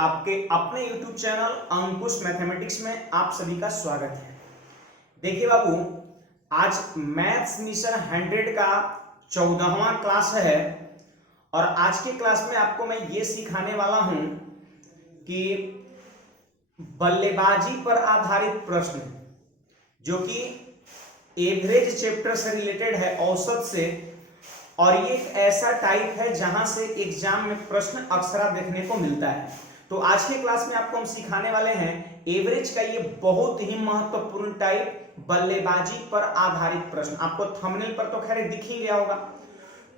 आपके अपने YouTube channel अंकुश mathematics में आप सभी का स्वागत है। देखिए बाबू, आज मैथ्स मिशन 100 का 14वां क्लास है और आज के क्लास में आपको मैं ये सिखाने वाला हूं कि बल्लेबाजी पर आधारित प्रश्न जो कि एवरेज चैप्टर से रिलेटेड है, औसत से, और ये एक ऐसा टाइप है जहां से एग्जाम में प्रश्न अक्सर देखने को मिलता है। तो आज के क्लास में आपको हम सिखाने वाले हैं एवरेज का ये बहुत ही महत्वपूर्ण टाइप, बल्लेबाजी पर आधारित प्रश्न। आपको थंबनेल पर तो खैर दिख ही गया होगा।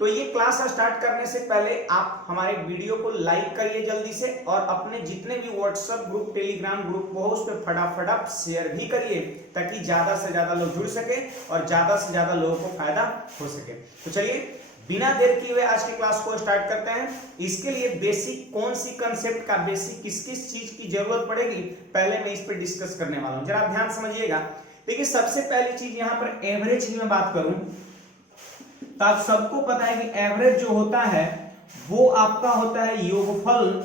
तो ये क्लास स्टार्ट करने से पहले आप हमारे वीडियो को लाइक करिए जल्दी से, और अपने जितने भी व्हाट्सएप ग्रुप, टेलीग्राम ग्रुप हो उस पर फटाफट शेयर भी करिए ताकि ज्यादा से ज्यादा लोग जुड़ सके और ज्यादा से ज्यादा लोगों को फायदा हो सके। तो चलिए बिना देर किए हुए आज की क्लास को स्टार्ट करते हैं। इसके लिए बेसिक कौन सी कंसेप्ट का, बेसिक किस किस चीज की जरूरत पड़ेगी, पहले मैं इस पर डिस्कस करने वाला हूं। जरा आप ध्यान समझिएगा। देखिए सबसे पहली चीज यहाँ पर एवरेज की मैं बात करूं तो आप सबको पता है कि एवरेज जो होता है वो आपका होता है योगफल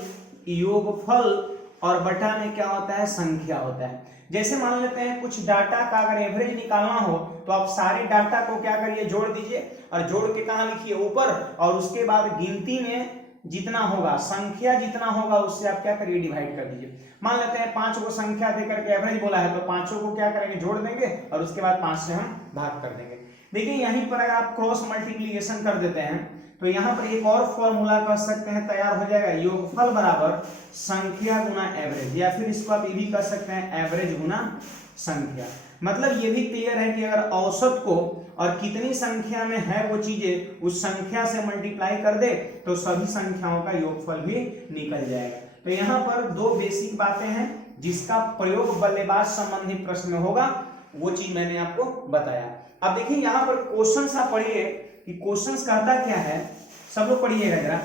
और बटा में क्या होता है, संख्या होता है। जैसे मान लेते हैं कुछ डाटा का अगर एवरेज निकालना हो तो आप सारे डाटा को क्या करिए, जोड़ दीजिए, और जोड़ के कहां लिखिए, ऊपर, और उसके बाद गिनती में जितना होगा, संख्या जितना होगा उससे आप क्या करिए, डिवाइड कर दीजिए। मान लेते हैं 5 को संख्या देकर के एवरेज बोला है तो 5 को क्या करेंगे, जोड़ देंगे और उसके बाद 5 से हम भाग कर देंगे। देखिए यहीं पर अगर आप क्रॉस मल्टीप्लिकेशन कर देते हैं तो यहाँ पर एक और फॉर्मूला कर सकते हैं, तैयार हो जाएगा, योगफल बराबर संख्या गुना एवरेज, या फिर इसको आप ये भी कर सकते हैं एवरेज गुना संख्या। मतलब ये भी क्लियर है कि अगर औसत को और कितनी संख्या में है वो चीजें उस संख्या से मल्टीप्लाई कर दे तो सभी संख्याओं का योगफल भी निकल जाएगा। तो यहाँ पर दो बेसिक बातें हैं जिसका प्रयोग बल्लेबाज संबंधी प्रश्न में होगा, वो चीज मैंने आपको बताया। अब देखिए यहाँ पर क्वेश्चंस आप पढ़िए कि क्वेश्चंस कहता क्या है, सब लोग पढ़िएगा जरा।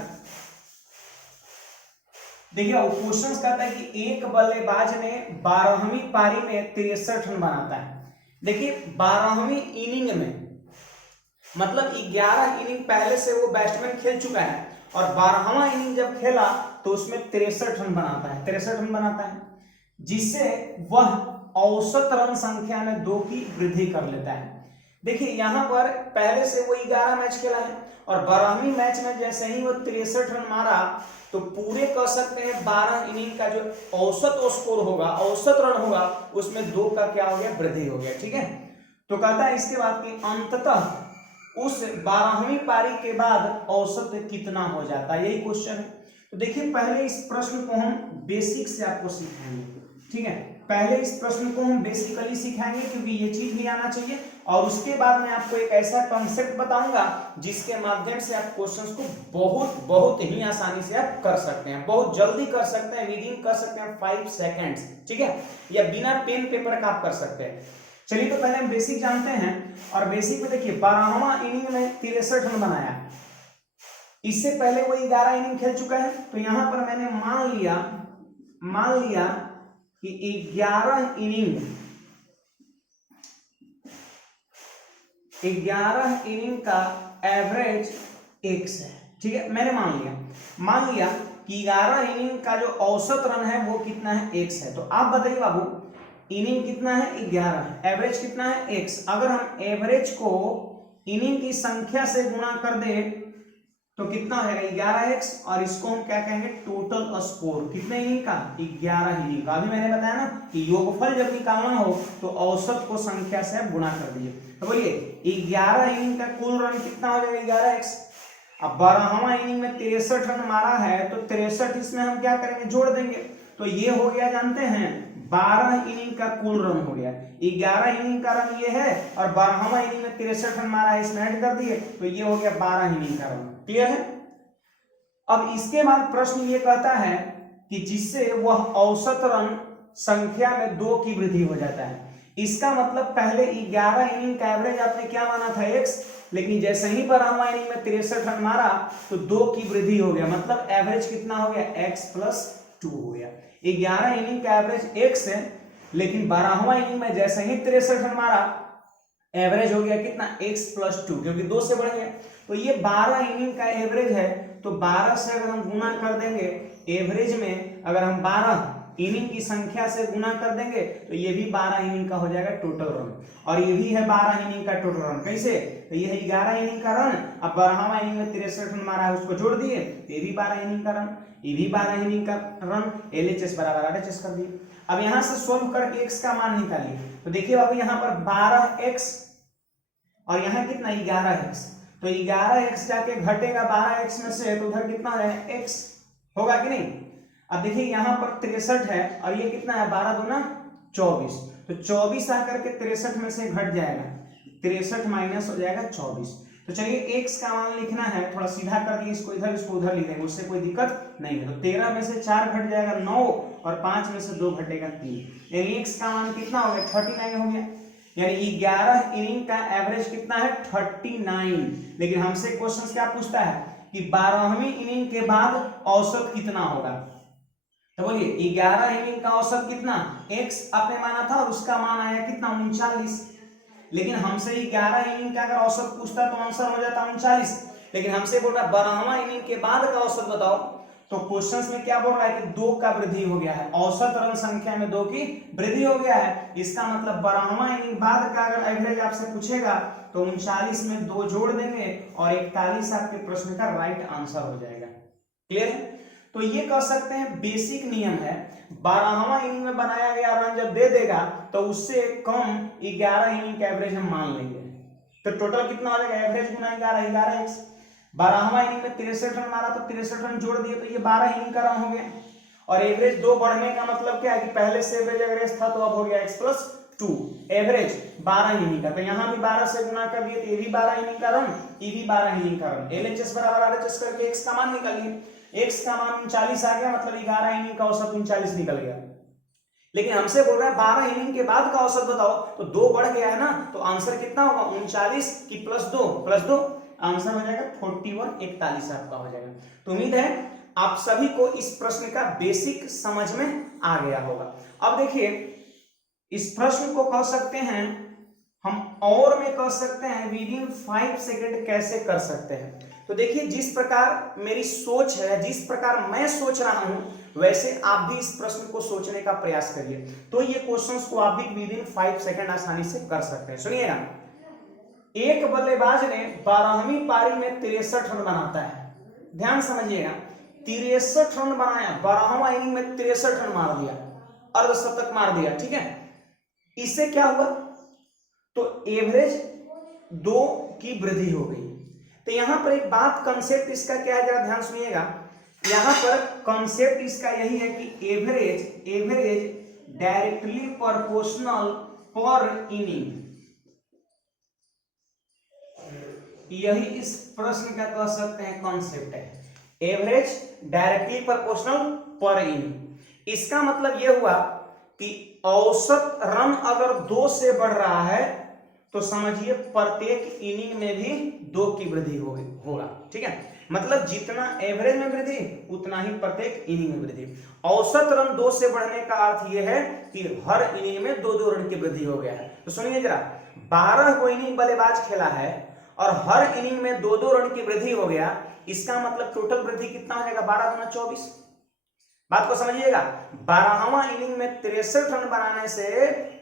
देखिए क्वेश्चंस कहता है कि एक बल्लेबाज ने 12वीं पारी में 63 रन बनाता है। देखिए 12वीं इनिंग में मतलब 11 इनिंग पहले से वो बैट्समैन खेल चुका है और 12वां इनिंग जब खेला तो उसमें 63 रन बनाता है, 63 रन बनाता है, जिससे वह औसत रन संख्या में 2 की वृद्धि कर लेता है। देखिए यहाँ पर पहले से वो 11 मैच खेला है और 12वीं मैच में जैसे ही वो 63 रन मारा तो पूरे कह सकते हैं 12 इनिंग का जो औसत स्कोर होगा, औसत रन होगा, उसमें 2 का क्या हो गया, वृद्धि हो गया। ठीक है, तो कहता है इसके बाद कि अंततः उस 12वीं पारी के बाद औसत कितना हो जाता है, यही क्वेश्चन है। तो देखिए पहले इस प्रश्न को हम बेसिक से आपको सिखाएंगे। ठीक है, पहले इस प्रश्न को हम बेसिकली सिखाएंगे क्योंकि ये चीज भी आना चाहिए, और उसके बाद मैं आपको एक ऐसा कॉन्सेप्ट बताऊंगा जिसके माध्यम से आप क्वेश्चंस को बहुत ही आसानी से आप कर सकते हैं, बहुत जल्दी कर सकते हैं, विदिन कर सकते हैं 5 सेकेंड्स। ठीक है, या बिना पेन पेपर का आप कर सकते हैं। चलिए तो पहले हम बेसिक जानते हैं, और बेसिक में देखिए 12वां इनिंग में 63 रन बनाया, इससे पहले वो 11 इनिंग खेल चुका है। तो यहां पर मैंने मान लिया कि 11 इनिंग का एवरेज x है। ठीक है, मैंने मान लिया कि 11 इनिंग का जो औसत रन है वो कितना है, x है। तो आप बताइए बाबू, इनिंग कितना है, 11 है, एवरेज कितना है, x। अगर हम एवरेज को इनिंग की संख्या से गुणा कर दे तो कितना है, 11x, और इसको हम क्या कहेंगे, टोटल स्कोर कितने इनिंग का, 11 इनिंग का। अभी मैंने बताया ना कि योगफल जब निकालना हो तो औसत को संख्या से गुणा कर दीजिए। तो बोलिए 11 इनिंग का कुल रन कितना हो जाएगा, 11x। अब 12वां इनिंग में 63 रन मारा है तो 63 इसमें हम क्या करेंगे, जोड़ देंगे। तो ये हो गया, जानते हैं, 12 इनिंग का कुल रन हो गया। 11 इनिंग का रन ये है और 12वां इनिंग में 63 रन मारा है, इसमें ऐड कर दिए तो ये हो गया 12 इनिंग का रन। क्लियर है। अब इसके बाद प्रश्न ये कहता है कि जिससे वह औसत रन संख्या में 2 की वृद्धि हो जाता है। इसका मतलब पहले 11 इनिंग का एवरेज आपने क्या माना था, x, लेकिन जैसे ही 12वां इनिंग में 63 रन मारा तो 2 की वृद्धि हो गया, मतलब एवरेज कितना हो गया, x + 2 हो गया। 11 इनिंग का एवरेज x है, लेकिन 12वां इनिंग में जैसे ही 63 रन मारा एवरेज हो गया कितना, x + 2, क्योंकि 2 से बढ़ गया। तो ये 12 इनिंग का एवरेज है, तो 12 से अगर हम गुना कर देंगे एवरेज में अगर हम 12 इनिंग की संख्या से गुना कर देंगे तो ये भी 12 इनिंग का हो जाएगा टोटल रन, और ये भी है 12 इनिंग का टोटल रन। कैसे? तो ये है 11 इनिंग का रन, अब 12वां इनिंग में 63 रन मारा है उसको जोड़ दिए, ये भी 12 इनिंग का रन, ये भी 12 इनिंग का रन, LHS बराबर RHS कर दिए। अब यहां से सोल्व करके x का मान निकालिए, तो देखिए बाबू यहाँ पर 12x और यहाँ कितना 11x, तो 11x जाके घटेगा 12x में से, तो उधर कितना है x होगा कि नहीं। अब देखिए यहाँ पर 63 है और ये कितना है 12 दूना 24, तो 24 आकर के 63 में से घट जाएगा, 63 माइनस हो जाएगा 24। तो चलिए x का मान लिखना है, थोड़ा सीधा कर दिए इसको इधर, इसको उधर लिख देंगे, उससे कोई दिक्कत नहीं है। तो 13 में से 4 घट जाएगा 9 और 5 में से 2 घटेगा 3, यानी x का मान कितना हो गया 39 हो गया। यानी 11 इनिंग का एवरेज कितना है 39। लेकिन हमसे क्वेश्चन क्या पूछता है कि 12वीं इनिंग के बाद औसत कितना होगा, तो बोलिए 11 इनिंग का औसत कितना, x आपने माना था और उसका मान आया कितना 39। लेकिन हमसे 11 इनिंग का अगर औसत पूछता तो आंसर हो जाता 39, लेकिन हमसे बोल रहा 12वां इनिंग के बाद का औसत बताओ, तो क्वेश्चंस में क्या बोल रहा है कि 2 का वृद्धि हो गया है, औसत रन संख्या में 2 की वृद्धि हो गया है। इसका मतलब 12वां इनिंग बाद का अगर एवरेज आपसे पूछेगा तो 39 में 2 जोड़ देंगे और 41 आपके प्रश्न का राइट आंसर हो जाएगा। क्लियर है? तो ये कह सकते हैं बेसिक नियम है, 12वां इनिंग में बनाया गया रन जब दे देगा तो उससे कम 11 इनिंग का एवरेज हम मान लेंगे। तो टोटल कितना हो जाएगा एवरेज गुना 11, 11x। 12वां इनिंग में 63 रन मारा तो 63 रन जोड़ दिए तो ये 12 इनिंग का रन हो गया। और एवरेज 2 बढ़ने का मतलब क्या है कि पहले से एवरेज अगर x था तो अब हो गया x + 2, एवरेज 12 इनिंग का, तो यहाँ भी 12 से गुना कर दिए तो ये भी 12 इनिंग का रन, ये भी 12 इनिंग का रन। LHS बराबर RHS करके x का मान निकालिए, x का मान 39 आ गया, मतलब 11 इनिंग का औसत 39 निकल गया। लेकिन हमसे बोल रहा है 12 इनिंग के बाद का औसत बताओ, तो 2 बढ़ गया है ना, तो आंसर कितना होगा 39 की +2 आंसर हो जाएगा 41, 41 आपका हो जाएगा। तो उम्मीद है आप सभी को इस प्रश्न का बेसिक समझ में आ गया होगा। अब देखिए इस प्रश्न को कह सकते हैं हम, और में कह सकते हैं विदिन 5 सेकंड कैसे कर सकते हैं। तो देखिए जिस प्रकार मेरी सोच है, जिस प्रकार मैं सोच रहा हूं, वैसे आप भी इस प्रश्न को सोचने का प्रयास करिए, तो ये क्वेश्चंस को आप भी विदिन 5 सेकंड आसानी से कर सकते हैं। सुनिएगा, एक बल्लेबाज ने 12वीं पारी में 63 रन बनाता है, ध्यान समझिएगा, 63 रन बनाया, 12वां इनिंग में 63 रन मार दिया, अर्धशतक मार दिया, ठीक है। इससे क्या हुआ, तो एवरेज 2 की वृद्धि हो गई। तो यहां पर एक बात, कंसेप्ट इसका क्या है, जरा ध्यान सुनिएगा। यहां पर कंसेप्ट इसका यही है कि एवरेज डायरेक्टली प्रोपोर्शनल पर इनिंग, यही इस प्रश्न का कह सकते हैं कॉन्सेप्ट है, एवरेज डायरेक्टली प्रोपोर्शनल पर इनिंग। इसका मतलब यह हुआ कि औसत रन अगर 2 से बढ़ रहा है तो समझिए प्रत्येक इनिंग में भी 2 की वृद्धि होगा, ठीक है। मतलब जितना एवरेज में वृद्धि उतना ही प्रत्येक इनिंग में वृद्धि। औसत रन 2 से बढ़ने का अर्थ यह है कि हर इनिंग में 2-2 रन की वृद्धि हो गया है। तो सुनिए जरा, 12 को इनिंग बल्लेबाज खेला है और हर इनिंग में 2-2 रन की वृद्धि हो गया, इसका मतलब टोटल वृद्धि कितना हो जाएगा 12 गुना 24। बात को समझिएगा, 12वां इनिंग में 63 रन बनाने से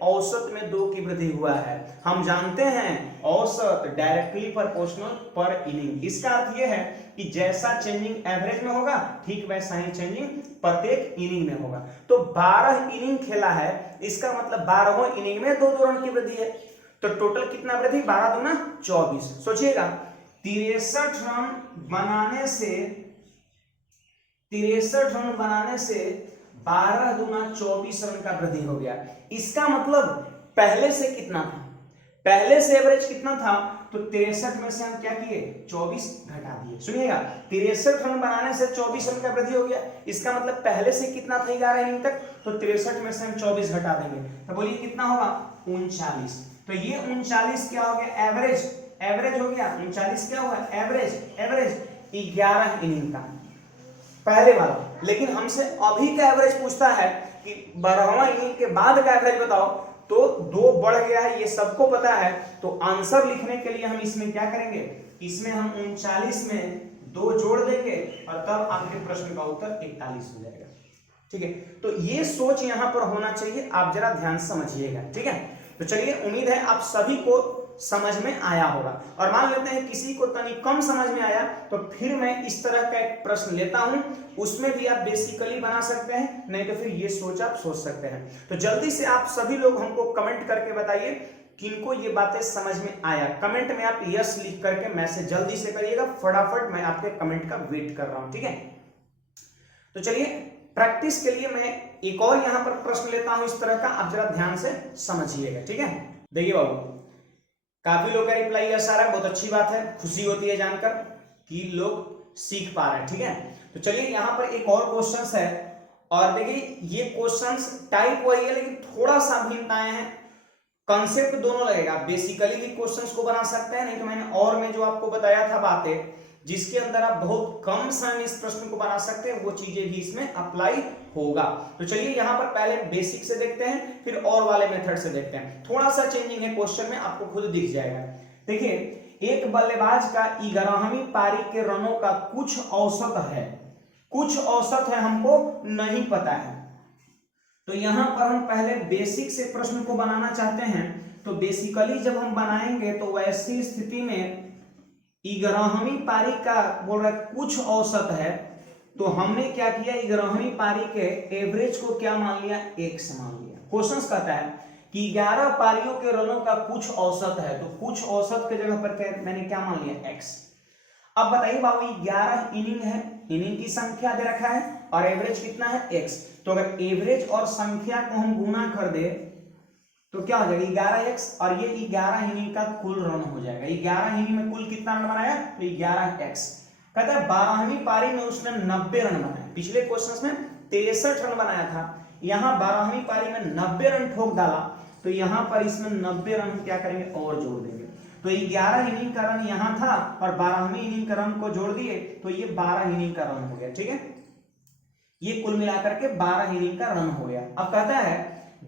औसत में 2 की वृद्धि हुआ है। हम जानते हैं औसत डायरेक्टली प्रोपोर्शनल पर इनिंग, इसका अर्थ यह है कि जैसा चेंजिंग एवरेज में होगा ठीक वैसा ही चेंजिंग प्रत्येक इनिंग में होगा। तो 12 इनिंग खेला है, इसका मतलब 12वें इनिंग में 2-2 रन की वृद्धि है। तो टोटल कितना वृद्धि, 12 दूना 24। सोचिएगा 63 रन बनाने से 12 दूना 24 रन का वृद्धि हो गया। इसका मतलब पहले से कितना था, पहले से एवरेज कितना था, तो 63 में से हम क्या किए 24 घटा दिए। सुनिएगा, 63 रन बनाने से 24 रन का वृद्धि हो गया, इसका मतलब पहले से कितना था 11 इनिंग तक, तो 63 में से हम 24 घटा देंगे, तो बोलिए कितना होगा 39। तो ये 39 क्या हो गया, एवरेज हो गया। 39 क्या हुआ, एवरेज 11 इनिंग का पहले वाला। लेकिन हमसे अभी का एवरेज पूछता है कि 12वां इनिंग के बाद का एवरेज बताओ, तो 2 बढ़ गया है, ये सबको पता है। तो आंसर लिखने के लिए हम इसमें क्या करेंगे, इसमें हम 39 में 2 जोड़ देंगे और तब आपके प्रश्न का उत्तर 41 हो जाएगा। ठीक है, तो ये सोच यहां पर होना चाहिए, आप जरा ध्यान से समझिएगा। ठीक है, तो चलिए उम्मीद है आप सभी को समझ में आया होगा। और मान लेते हैं किसी को तनी कम समझ में आया तो फिर मैं इस तरह का एक प्रश्न लेता हूं, उसमें भी आप बेसिकली बना सकते हैं, नहीं तो फिर ये सोच आप सोच सकते हैं। तो जल्दी से आप सभी लोग हमको कमेंट करके बताइए किनको ये बातें समझ में आया। कमेंट में आप यस लिख करके मैसेज जल्दी से करिएगा, फटाफट मैं आपके कमेंट का वेट कर रहा हूं। ठीक है, तो चलिए प्रैक्टिस के लिए मैं एक और यहां पर प्रश्न लेता हूं इस तरह का, आप जरा ध्यान से समझिएगा। ठीक है, देखिए बाबू, काफी लोग का रिप्लाई यस आ रहा है, बहुत अच्छी बात है, खुशी होती है जानकर कि लोग सीख पा रहे हैं। ठीक है, तो चलिए यहां पर एक और क्वेश्चन है, और देखिए ये क्वेश्चंस टाइप वही है लेकिन थोड़ा सा भिन्नताएं हैं, कॉन्सेप्ट दोनों लगेगा। बेसिकली भी क्वेश्चंस को बना सकते हैं, नहीं तो मैंने और में जो आपको बताया था बातें जिसके अंदर आप बहुत कम समय में इस प्रश्न को बना सकते हैं, वो चीजें भी इसमें अप्लाई होगा। तो चलिए यहां पर पहले बेसिक से देखते हैं, फिर और वाले मेथड से देखते हैं। थोड़ा सा चेंजिंग है क्वेश्चन में, आपको खुद दिख जाएगा। देखिए, एक बल्लेबाज का 11वीं पारी के रनों का कुछ औसत है, कुछ औसत है, हमको नहीं पता है। तो यहां पर हम पहले बेसिक से प्रश्न को बनाना चाहते हैं, तो बेसिकली जब हम बनाएंगे तो वैसी स्थिति में 11वीं पारी का बोल रहा है कुछ औसत है, तो हमने क्या किया, 11वीं पारी के एवरेज को क्या मान लिया, x मान लिया। क्वेश्चन कहता है कि 11 पारियों के रनों का कुछ औसत है, तो कुछ औसत के जगह पर मैंने क्या मान लिया, x। अब बताइए बाबू, 11 इनिंग है, इनिंग की संख्या दे रखा है और एवरेज कितना है, x। तो अगर एवरेज और संख्या को हम गुना कर दे तो क्या हो जाएगा, 11x, और ये 11 इनिंग का कुल रन हो जाएगा। 11 इनिंग में कुल कितना रन बनाया, तो 11x। कहता है 12वीं पारी में उसने 90 रन बनाए, पिछले क्वेश्चन में 63 रन बनाया था, यहाँ 12वीं पारी में 90 रन ठोक डाला, तो यहाँ पर इसमें 90 रन क्या करेंगे और जोड़ देंगे। तो 11 इनिंग का रन यहाँ था और 12वीं इनिंग का रन को जोड़ दिए तो ये 12 इनिंग का रन हो गया। ठीक है, ये कुल मिलाकर के 12 इनिंग का रन हो गया। अब कहता है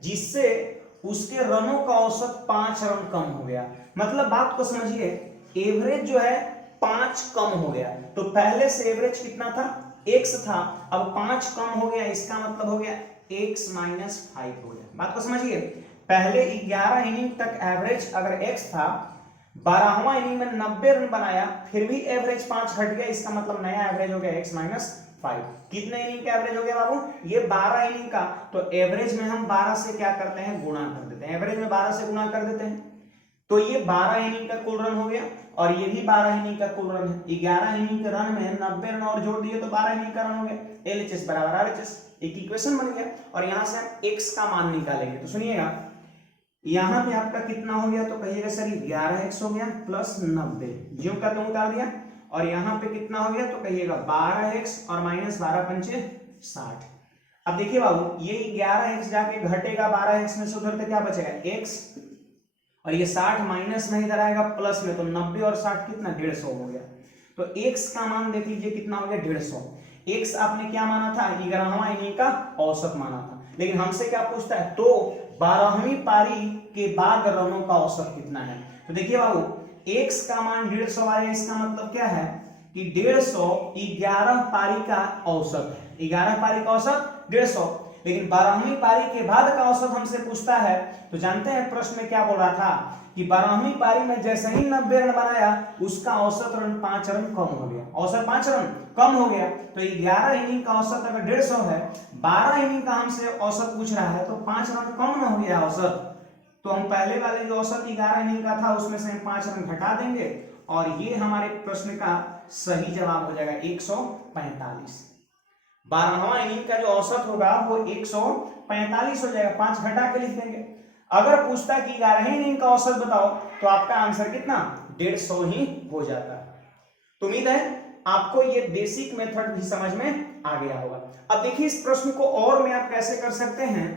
जिससे उसके रनों का औसत 5 रन कम हो गया। मतलब बात को समझिए, एवरेज जो है 5 कम हो गया, तो पहले से एवरेज कितना था, x था, अब 5 कम हो गया, इसका मतलब हो गया x माइनस 5 हो गया। बात को समझिए, पहले 11 इनिंग तक एवरेज अगर x था, 12वां इनिंग में 90 रन बनाया, फिर भी एवरेज 5 हट गया, इसका मतलब नया एवरेज हो गया x माइनस 5। कितने इनिंग का एवरेज हो गया बाबू, ये 12 इनिंग का। तो एवरेज में हम 12 से क्या करते हैं, गुणा कर देते हैं, एवरेज में 12 से गुणा कर देते हैं, तो ये 12 इनिंग का कुल रन हो गया, और ये भी 12 इनिंग का कुल रन है। 11 इनिंग के रन में 90 रन और जोड़ दिए तो 12 इनिंग का रन हो गया। LHS बराबर RHS, एक इक्वेशन बन गया, और यहां से हम x का मान निकालेंगे। तो सुनिएगा, यहां पे आपका कितना हो गया, तो कहिएगा सर 11x हो गया प्लस 90, ज्यों का त्यों उतार दिया, और यहां पे कितना हो गया, तो कहिएगा 12x और माइनस 12 पंचे 60। अब देखिए बाबू, ये 11x जाके घटेगा 12x में से, उधर तो क्या बचेगा x, और ये 60 माइनस में इधर आएगा प्लस में, तो 90 और 60 कितना, 150 हो गया। तो x का मान देख लीजिए कितना हो गया, 150। x आपने क्या माना था, 11वां इनिंग का औसत माना था, लेकिन हमसे क्या पूछता है, तो 12वीं पारी के बाद रनों का औसत कितना है। तो देखिए बाबू, x का मान 150 आया, इसका मतलब क्या है कि 150 11 पारी का औसत है, 11 पारी का औसत 150, लेकिन 12वीं पारी के बाद का औसत हमसे पूछता है। तो जानते हैं प्रश्न में क्या बोल रहा था कि 12वीं पारी में जैसे ही 90 रन बनाया, उसका औसत रन 5 रन कम हो गया, औसत 5 रन कम हो गया। तो 11 इनिंग का औसत अगर 150 है, 12 इनिंग का हमसे औसत पूछ रहा है, तो 5 रन कम ना हो गया औसत, तो हम पहले वाले जो औसत 11 इनिंग का था उसमें से हम 5 रन घटा देंगे, और ये हमारे प्रश्न का सही जवाब हो जाएगा 145। 12वां इनिंग का जो औसत होगा वो 145 हो जाएगा, 5 घटा के लिख देंगे। अगर पूछता कि 11 इनिंग का औसत बताओ, तो आपका आंसर कितना, 150 ही हो जाता है। तो उम्मीद है आपको ये बेसिक मेथड भी समझ में आ गया होगा। अब देखिए इस प्रश्न को और में आप कैसे कर सकते हैं,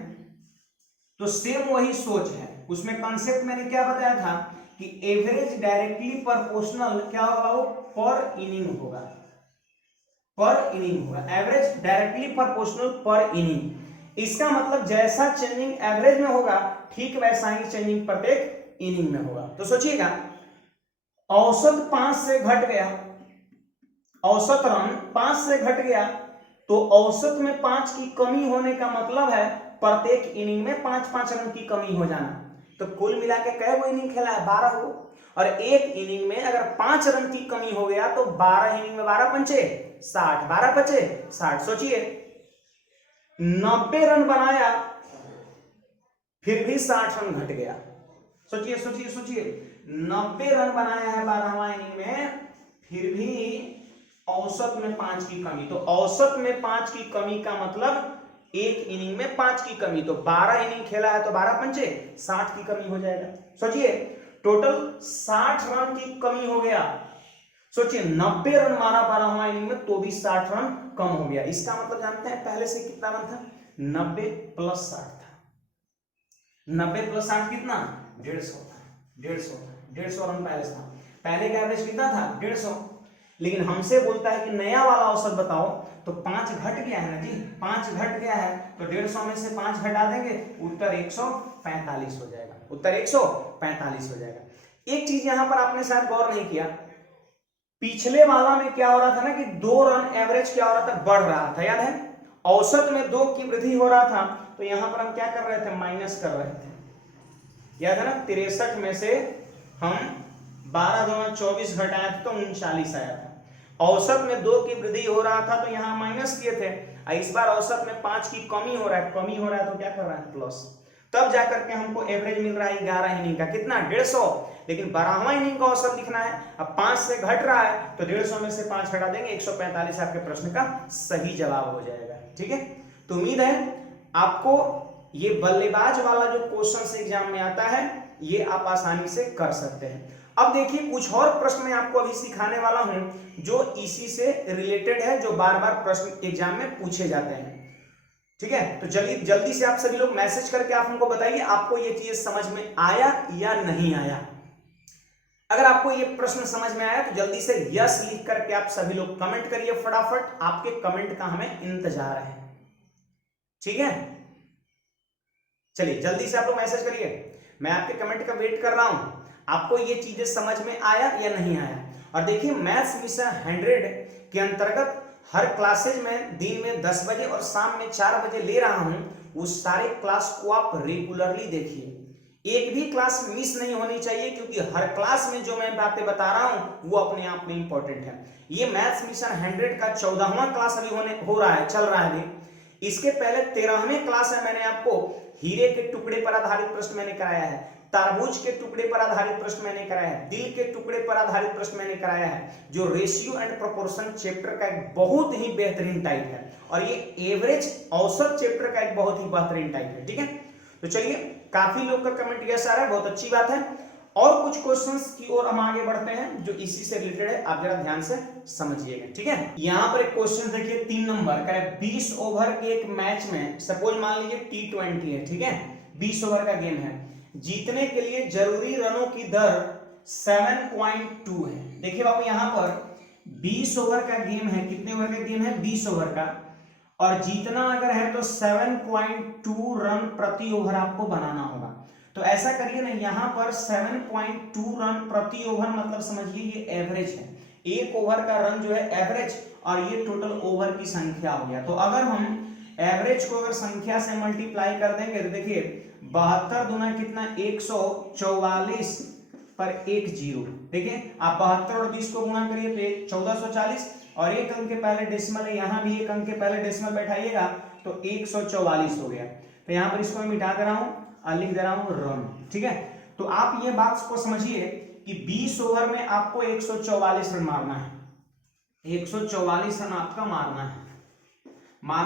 तो सेम वही सोच है, उसमें कॉन्सेप्ट मैंने क्या बताया था कि एवरेज डायरेक्टली प्रोपोर्शनल क्या होगा, वो पर इनिंग होगा, पर इनिंग होगा, एवरेज डायरेक्टली प्रोपोर्शनल पर इनिंग। इसका मतलब जैसा चेंजिंग एवरेज में होगा, ठीक वैसा ही चेंजिंग प्रत्येक इनिंग में होगा। तो सोचिएगा, औसत 5 से घट गया, औसत रन 5 से घट गया तो औसत में 5 की कमी होने का मतलब है प्रत्येक इनिंग में 5-5 रन की कमी हो जाना। तो कुल मिला के कै गो इनिंग खेला है? 12 गो। और एक इनिंग में अगर 5 रन की कमी हो गया तो 12 इनिंग में 12 पंचे 60, 12 बचे 60। सोचिए 90 रन बनाया फिर भी 60 रन घट गया। सोचिए सोचिए सोचिए 90 रन बनाया है 12वां इनिंग में, फिर भी औसत में 5 की कमी। तो औसत में 5 की कमी का मतलब एक इनिंग में 5 की कमी। तो 12 इनिंग खेला है तो 12 पंचे 60 की कमी हो जाएगा। सोचिए टोटल 60 रन की कमी हो गया। सोचिए 90 रन मारा 12वां इनिंग में तो भी 60 रन कम हो गया। इसका मतलब जानते हैं पहले से कितना रन था? 90 प्लस 60 था। 90 प्लस 60 कितना? 150 था। 150 रन पहले से था। पहले का एवरेज कितना था? 150। लेकिन हमसे बोलता है कि नया वाला औसत बताओ, तो 5 घट गया है ना जी, 5 घट गया है तो 150 में से 5 घटा देंगे, उत्तर 145 हो जाएगा। उत्तर 145 हो जाएगा। एक चीज यहां पर आपने शायद गौर नहीं किया, पिछले वाला में क्या हो रहा था ना कि 2 रन एवरेज क्या हो रहा था? बढ़ रहा था, याद है? औसत में 2 की वृद्धि हो रहा था, तो यहां पर हम क्या कर रहे थे? माइनस कर रहे थे, याद है ना? 63 में से हम 12 दूना 24 घटाए थे तो 39 आया था। औसत में 2 की वृद्धि हो रहा था तो यहां माइनस किए थे। इस बार औसत में 5 की कमी हो रहा है, तो क्या कर रहा है? प्लस। तब जाकर के हमको एवरेज मिल रहा है 11 इनिंग का, कितना? 150। लेकिन 12वां इनिंग का औसत लिखना है, अब 5 से घट रहा है तो 150 में से 5 घटा देंगे, 145 आपके प्रश्न का सही जवाब हो जाएगा। ठीक है, तो उम्मीद है आपको ये बल्लेबाज वाला जो क्वेश्चन एग्जाम में आता है ये आप आसानी से कर सकते हैं। अब देखिए कुछ और प्रश्न मैं आपको अभी सिखाने वाला हूं जो इसी से रिलेटेड है, जो बार बार प्रश्न एग्जाम में पूछे जाते हैं। ठीक है, तो चलिए जल्दी से आप सभी लोग मैसेज करके आप हमको बताइए आपको ये चीज समझ में आया या नहीं आया। अगर आपको ये प्रश्न समझ में आया तो जल्दी से यस लिख करके आप सभी लोग कमेंट करिए फटाफट, आपके कमेंट का हमें इंतजार है। ठीक है, चलिए जल्दी से आप लोग मैसेज करिए, मैं आपके कमेंट का वेट कर रहा हूं। आपको ये चीजें समझ में आया या नहीं आया? और देखिए मैथ्स मिशन 100 के अंतर्गत हर क्लासेज में दिन में 10 बजे और शाम में 4 बजे ले रहा हूं। उस सारे क्लास को आप रेगुलरली देखिए, एक भी क्लास मिस नहीं होनी चाहिए, क्योंकि हर क्लास में जो मैं बातें बता रहा हूं वो अपने आप में इंपॉर्टेंट है। ये मैथ्स मिशन 100 का 14वां क्लास अभी हो रहा है, चल रहा है अभी। इसके पहले 13वें क्लास है, मैंने आपको हीरे के टुकड़े पर आधारित प्रश्न मैंने कराया है, तरबूज के टुकड़े पर आधारित प्रश्न मैंने कराया है, दिल के टुकड़े पर आधारित प्रश्न मैंने कराया है, जो रेशियो एंड प्रोपोर्शन चैप्टर का एक बहुत ही बेहतरीन टाइप है, और ये एवरेज औसत चैप्टर का एक बहुत ही बेहतरीन टाइप है। ठीक है, तो चलिए काफी लोग का कमेंट यस आ रहा है, बहुत अच्छी बात है। और कुछ क्वेश्चंस की ओर हम आगे बढ़ते हैं जो इसी से रिलेटेड है, आप जरा ध्यान से समझिएगा। ठीक है, यहां पर एक क्वेश्चन देखिए 3 नंबर का है, 20 ओवर के एक मैच में सपोज मान लीजिए T20 है, ठीक है, 20 ओवर का गेम है, जीतने के लिए जरूरी रनों की दर 7.2 है। देखिए बाबू यहां पर 20 ओवर का गेम है, कितने ओवर का गेम है? 20 ओवर का, और जीतना अगर है तो 7.2 रन प्रति ओवर आपको बनाना होगा। तो ऐसा करिए ना, यहां पर 7.2 रन प्रति ओवर मतलब समझिए ये एवरेज है, एक ओवर का रन जो है एवरेज, और ये टोटल ओवर की संख्या हो गया। तो अगर हम एवरेज को अगर संख्या से मल्टीप्लाई कर देंगे तो देखिए 72 दूना कितना? 144 पर 1 0। देखिए आप 72 और 20 को गुणा करिए तो 1440, और एक अंक के पहले डेसिमल है, यहां भी एक अंक के पहले डेसिमल बैठाइएगा तो 144 हो गया। तो यहां पर इसको मैं मिटा दे रहा हूं और लिख दे रहा हूं रन। ठीक है, तो आप ये बात को समझिए कि 20 ओवर में आपको 144 रन मारना है, 144 रन आपका मारना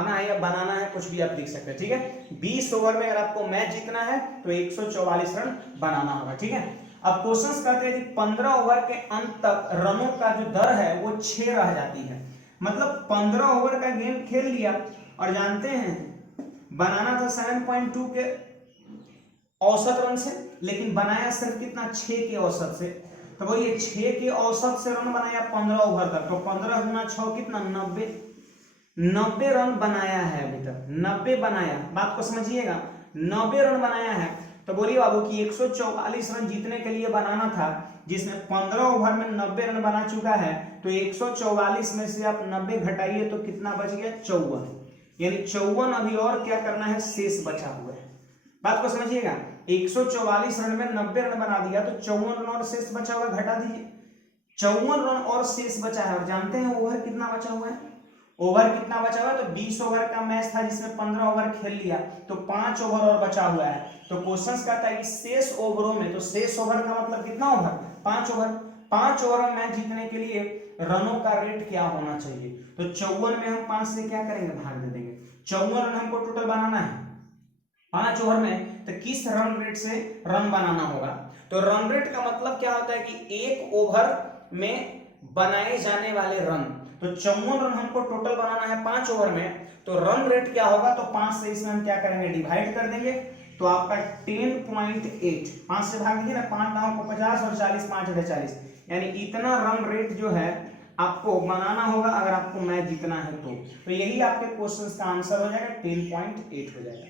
है या बनाना है, कुछ भी आप लिख सकते हैं। ठीक है, 20 ओवर में अगर आपको मैच जीतना है तो 144 रन बनाना होगा। ठीक है, अब क्वेश्चंस कहते हैं कि 15 ओवर के अंत तक रनों का जो दर है वो 6 रह जाती है। मतलब 15 ओवर का गेम खेल लिया और जानते हैं बनाना था 7.2 के औसत रन से, लेकिन बनाया सिर्फ कितना? 6 के औसत से। तो वो ये 6 के औसत से रन बनाया 15 ओवर तक, तो 15 गुना 6 कितना? 90 रन बनाया है अभी तक, 90 बनाया, बात को समझिएगा, 90 रन बनाया है। तो बोलिए बाबू कि 144 रन जीतने के लिए बनाना था, जिसमें 15 ओवर में 90 रन बना चुका है, तो 144 में से आप 90 घटाइए तो कितना बच गया? 54। यानी 54 अभी और क्या करना है? शेष बचा हुआ है। बात को समझिएगा, 144 रन में 90 रन बना दिया तो 54 रन और शेष बचा हुआ, घटा दीजिए। 54 रन और शेष बचा है, और जानते हैं ओवर कितना बचा हुआ है? ओवर कितना बचा हुआ है? तो 20 ओवर का मैच था जिसमें 15 ओवर खेल लिया, तो 5 ओवर और बचा हुआ है। तो क्वेश्चन कहता है कि शेष ओवरों में, तो शेष ओवर का मतलब कितना ओवर? 5 ओवर। 5 ओवर में मैच जीतने के लिए रनों का रेट क्या होना चाहिए? तो 54 में हम 5 से क्या करेंगे? भाग दे देंगे। 54 रन हमको टोटल बनाना है 5 ओवर में, तो किस रन रेट से रन बनाना होगा? तो रन रेट का मतलब क्या होता है कि एक ओवर में बनाए जाने वाले रन। तो 54 रन हमको टोटल बनाना है 5 ओवर में, तो रन रेट क्या होगा? तो 5 से इसमें हम क्या करेंगे? डिवाइड कर देंगे, तो आपका 10.8, 5 से भाग दीजिए ना, 5 9 को 50 और 40 5 है 40, यानी इतना रन रेट जो है आपको बनाना होगा अगर आपको मैच जीतना है तो यही आपके क्वेश्चन का आंसर हो जाएगा, 10.8 हो जाएगा।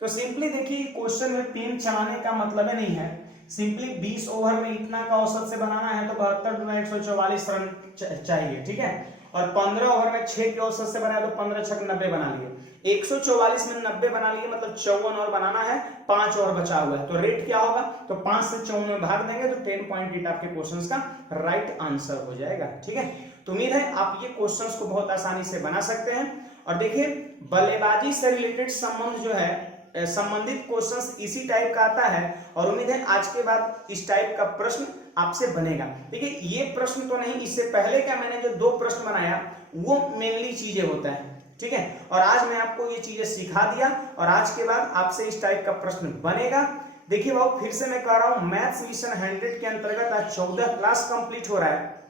तो सिंपली देखिए, क्वेश्चन में पेन चलाने का मतलब नहीं है, सिंपली 20 ओवर में इतना का औसत से बनाना है तो 72 रन चाहिए, ठीक है। और 15 ओवर में 6 के औसत से बनाया तो 15 छक 90 बना लिए। 144 में 90 बना लिए, मतलब 54 और बनाना है, 5 और बचा हुआ है, तो रेट क्या होगा? तो 5 से 54 में भाग देंगे तो 10.8 आपके क्वेश्चन का राइट आंसर हो जाएगा, ठीक है। तो उम्मीद है आप ये क्वेश्चन को बहुत आसानी से बना सकते हैं। और देखिए, बल्लेबाजी से रिलेटेड संबंध जो है, संबंधित क्वेश्चंस इसी टाइप का आता है, और उम्मीद है आज के बाद इस टाइप का प्रश्न आपसे बनेगा। देखिए, ये प्रश्न तो नहीं, इससे पहले का मैंने जो 2 प्रश्न बनाया वो मेनली चीजें होता है, ठीक है। और आज मैं आपको ये चीजें सिखा दिया, और आज के बाद आपसे इस टाइप का प्रश्न बनेगा। देखिए बाबू, फिर से मैं कह रहा हूं, मैथ्स मिशन 100 के अंतर्गत आज 14 क्लास कंप्लीट हो रहा है।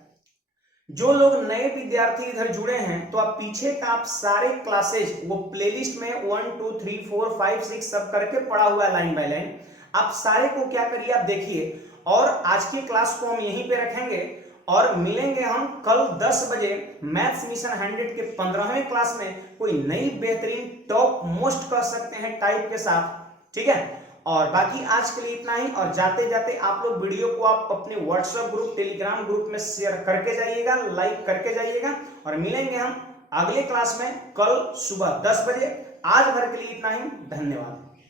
जो लोग नए विद्यार्थी इधर जुड़े हैं, तो आप पीछे का आप सारे क्लासेज वो प्लेलिस्ट में 1 2 3 4 5 6 सब करके पढ़ा हुआ है लाइन बाय लाइन। आप सारे को क्या करिए, आप देखिए। और आज की क्लास को हम यहीं पे रखेंगे और मिलेंगे हम कल 10 बजे मैथ्स मिशन 100 के 15वें क्लास में कोई नई बेहतरीन टॉप मोस्ट कर सकते हैं टाइप के साथ, ठीक है। और बाकी आज के लिए इतना ही, और जाते जाते आप लोग वीडियो को आप अपने व्हाट्सएप ग्रुप, टेलीग्राम ग्रुप में शेयर करके जाइएगा, लाइक करके जाइएगा, और मिलेंगे हम अगले क्लास में कल सुबह 10 बजे। आज भर के लिए इतना ही, धन्यवाद।